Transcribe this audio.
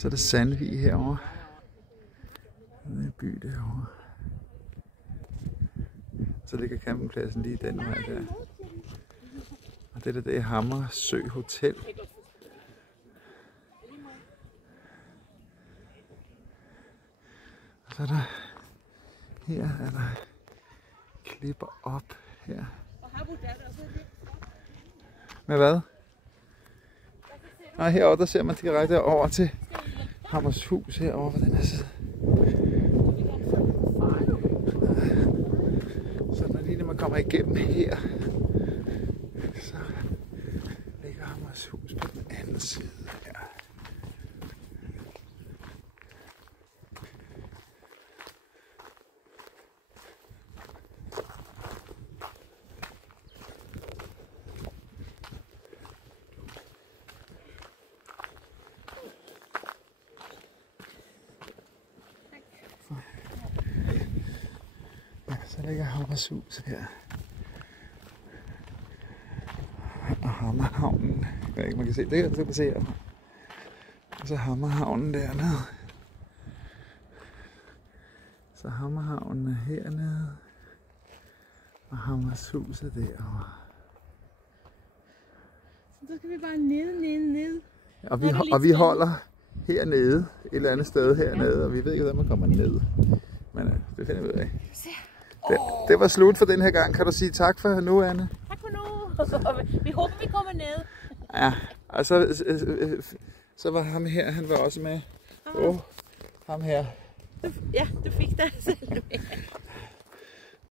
Så er der Sandvig herovre. Den er by derovre. Så ligger campingpladsen lige den vej der. Og det er Hammersø Hotel. Og så er der, her er der klipper op her. Med hvad? Nej, herovre der ser man direkte over til Hammershus herovre på den her side. Så når lige når man kommer igennem her, så ligger Hammershus på den anden side her. Ja, så ligger Hammershus her. Og Hammerhavnen. Jeg ved ikke, man kan se det her, så kan se her. Og så Hammerhavnen dernede. Så Hammerhavnen er hernede. Og Hammershuset derovre. Så skal vi bare ned. Og vi holder hernede, et eller andet sted hernede, og vi ved ikke, hvordan man kommer ned. Men det finder vi ud af. Det var slut for den her gang. Kan du sige tak for nu, Anne? Tak for nu. Vi håber, vi kommer ned. Ja, og så var ham her, han var også med. Ham her. Ja, du fik dig selv med.